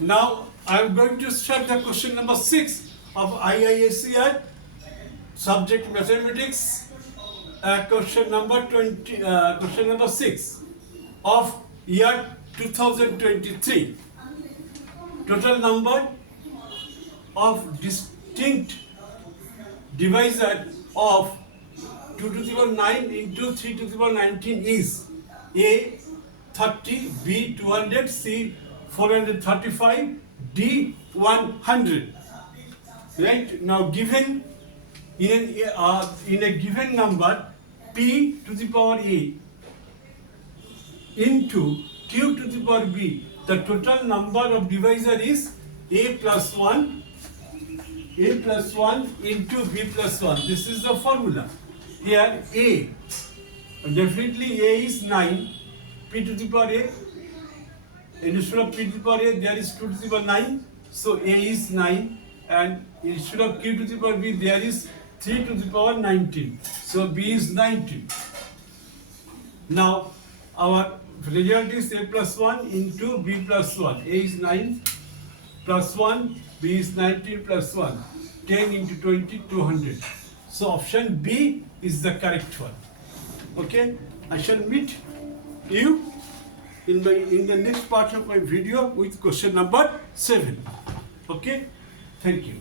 Now I am going to start the question number 6 of IISER, subject mathematics, question number 6 of year 2023. Total number of distinct divisor of 2 to the power 9 into 3 to the power 19 is A 30, B 200, C 435, D 100. Right? Now given in a given number P to the power A into Q to the power B, the total number of divisor is A plus 1 into B plus 1. This is the formula. Here A, definitely A is 9, P to the power A, instead of P to the power A there is 2 to the power 9, so A is 9, and instead of Q to the power B there is 3 to the power 19, so B is 19. Now our result is A plus 1 into B plus 1. A is 9 plus 1, B is 19 plus 1. 10 into 20, 200. So option B is the correct one. Okay, I shall meet you in the next part of my video with question number 7. Okay, thank you.